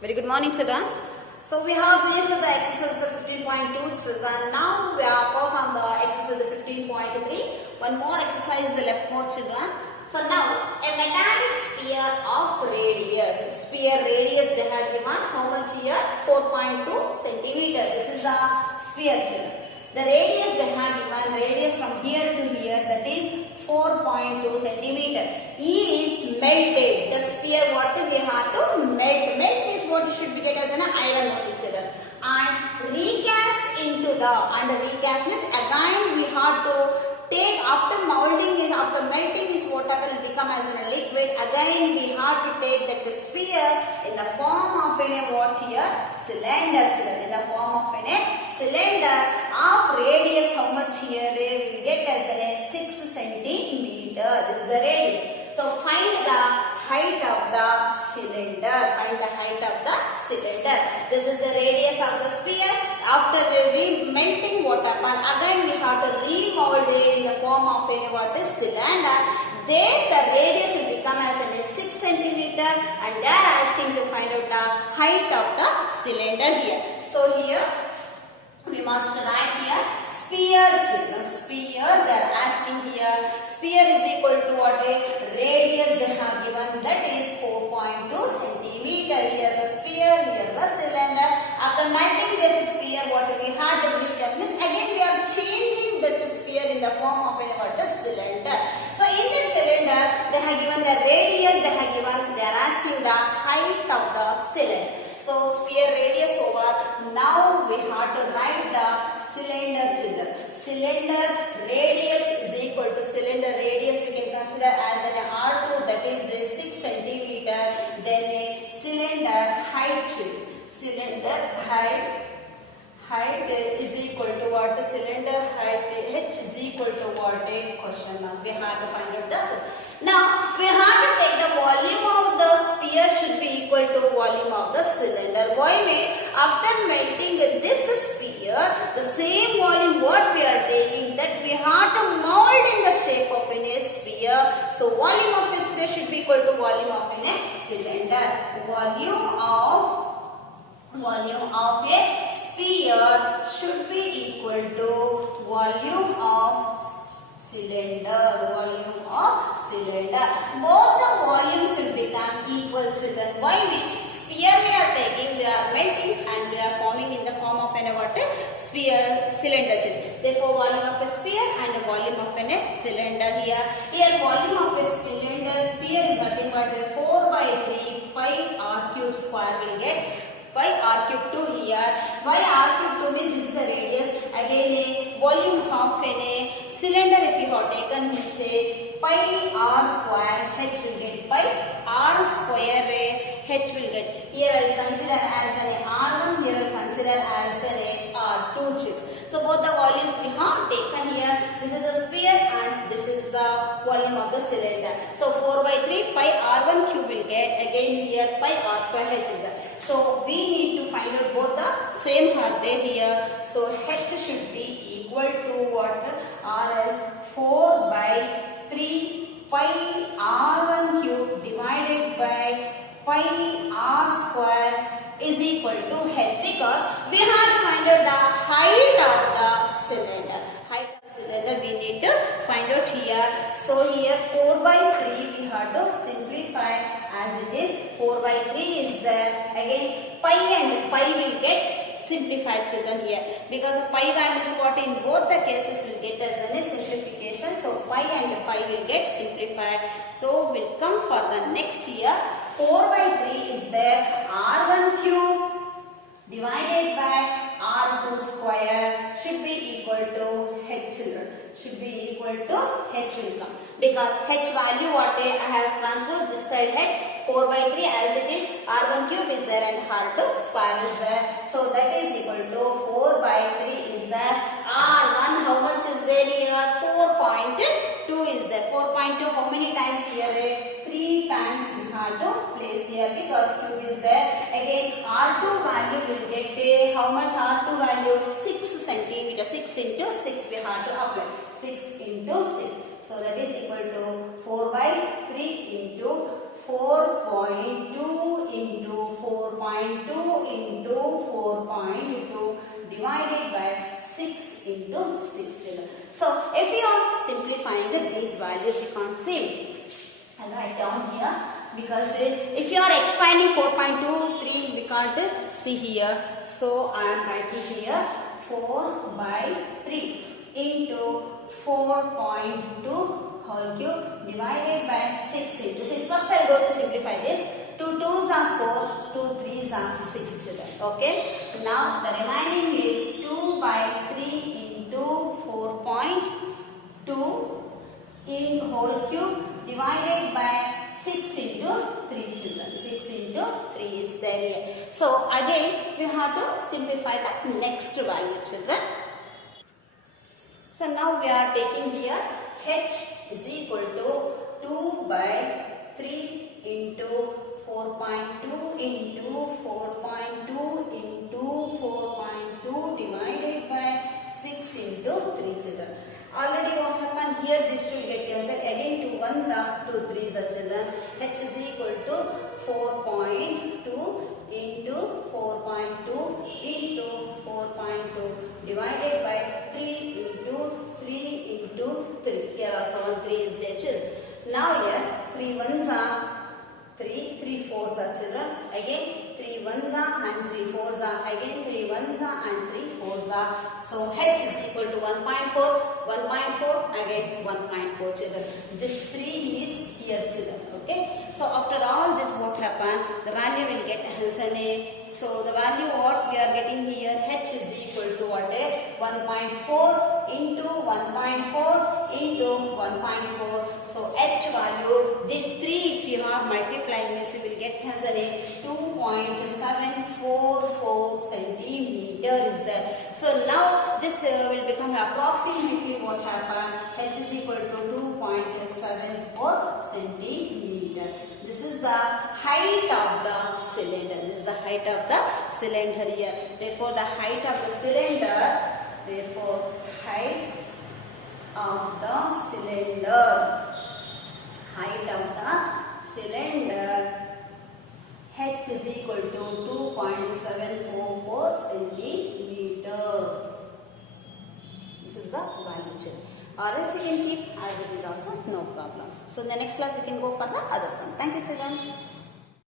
Very good morning, children. So we have finished the exercise 15.2, children. Now we are pause on the exercise 15.3. One more exercise left more, children. So now a metallic sphere of radius. Sphere radius they have given how much here? 4.2 centimeter. This is the sphere, children. The radius they have given radius from here to here, that is 4.2 centimeter. E is melted. The sphere what we have to melt. Melt is what should be get as an iron only, children. And recast into the, and recast means again we have to take after molding is, after melting is whatever will become as a liquid. Again we have to take that sphere in the form of a what here? Cylinder, children. In the form of a cylinder of radius how much here? We will get as a 6 centimeter. This is the radius. So find the height of the cylinder. Find the height of the cylinder. This is the radius of the sphere. After melting what happen? Again we have to remold it in the form of a what is cylinder. Then the radius will become as a 6 centimeter, and they are asking to find out the height of the cylinder here. So here we must write here sphere, children. Sphere they are asking here. Sphere is equal to what a radius they have given, that is 4.2 centimeter. Here the sphere, here the cylinder. After melting this sphere, what we have to read means again we are changing that sphere in the form of a what a cylinder. So in that cylinder they have given the radius, they have given, they are asking the height of the cylinder. So sphere radius over. Now we have to write the cylinder, children. Cylinder radius is equal to cylinder radius we can consider as an R2, that is 6 centimeter. Then a cylinder height, cylinder height is equal to what? Cylinder height h is equal to what? A question mark. We have to find out the. Now we have to take the volume of the sphere should be equal to volume of the cylinder. Why? After melting this sphere, the same volume what we are taking, that we have to mold in the shape of a sphere. So volume of a sphere should be equal to volume of a cylinder. Volume of a sphere should be equal to volume of cylinder. Volume of cylinder. Both the volumes will become equal, children. Why? Sphere we are taking, we are melting, and we are forming in the form of a what? Sphere, cylinder, children. Therefore, volume of a sphere and a volume of a cylinder here. Here, volume of a cylinder sphere is nothing but 4 by 3 pi r cube square will get. Pi r cube 2 here. Pi r cube 2 means this is the radius. Again a volume of a cylinder if you have taken this say pi r square, h will get pi r square h will get. Here I will consider as an r1, here I will consider as an r2 chip. So both the volumes we have taken here. This is a sphere and this is the volume of the cylinder. So 4 by 3 pi r1 cube will get. Again here pi r square h is there. So we need to find out both the same are there here. So h should be equal to what? R is 4 by 3 pi r1 cube divided by pi r square is equal to h, because we have to find out the height of the cylinder. Height of the cylinder we need to find out here. So here 4 by 3 we have to simplify as it is. 4 by 3 is again pi and pi will get simplified, children, here, because pi value is what in both the cases will get as a simplification. So pi and pi will get simplified. So will come for the next year. 4 by 3 is there r1 cube divided by r2 square should be equal to h, children. Should be equal to h will come, because h value what I have transferred this side h. 4 by 3 as it is, r1 cube is there and r2 square is there. So that is equal to 4 by 3 is there. r1 how much is there here? 4.2 is there. 4.2 how many times here? 3 times we have to place here, because cube is there. Again r2 value will get how much? r2 value 6 centimeter. 6 into 6 we have to apply. 6 into 6. So that is equal to 4 by 3 into 4.2 into 4.2 4.2 divided by 6 into 6 children. So if you are simplifying these values, you can't see. I'll write down here because if you are expanding 4.23, we can't see here. So I am writing here 4 by 3 into 4.2 whole cube divided by 6 into 6. First I go to simplify this. 2 2s are 4, 2 3s are 6 children. Okay. Now the remaining is 2 by 3 into 4.2 in whole cube divided by 6 into 3 children. 6 into 3 is there here. So again we have to simplify the next value children. So now we are taking here h is equal to 2 by 3 into 4.2 into 4.2 into 4.2 divided by 6 into 3 children. Already what happened here, this will get cancelled. Again 2 1s are 2 3s are children. H is equal to 4.2 into 4.2 into 4.2 divided by 3 into 3 into 3. Here also 1 3 is there children. Now here 3 1s are 3, 3 4s are children. Again 3 1s are and 3 4s are. Again 3 1s are and 3 4s are. So h is equal to 1.4, 1.4, again 1.4 children. This 3 is here children. Okay. So after all this what happened? The value will get as an A. So the value what we are getting here, h is equal to what? 1.4 into 1.4 into 1.4. So h value, this 3 if you are multiplying this, you will get as an 2.744 centimeter is there. So now this will become approximately what happened, h is equal to 2.74 centimeter. This is the height of the cylinder. This is the height of the cylinder here. Therefore the height of the cylinder, therefore height of the cylinder, height of the cylinder, h is equal to 2.744 centimeter. This is the value. Or else you can keep as it is also, no problem. So in the next class we can go for the other sum. Thank you children.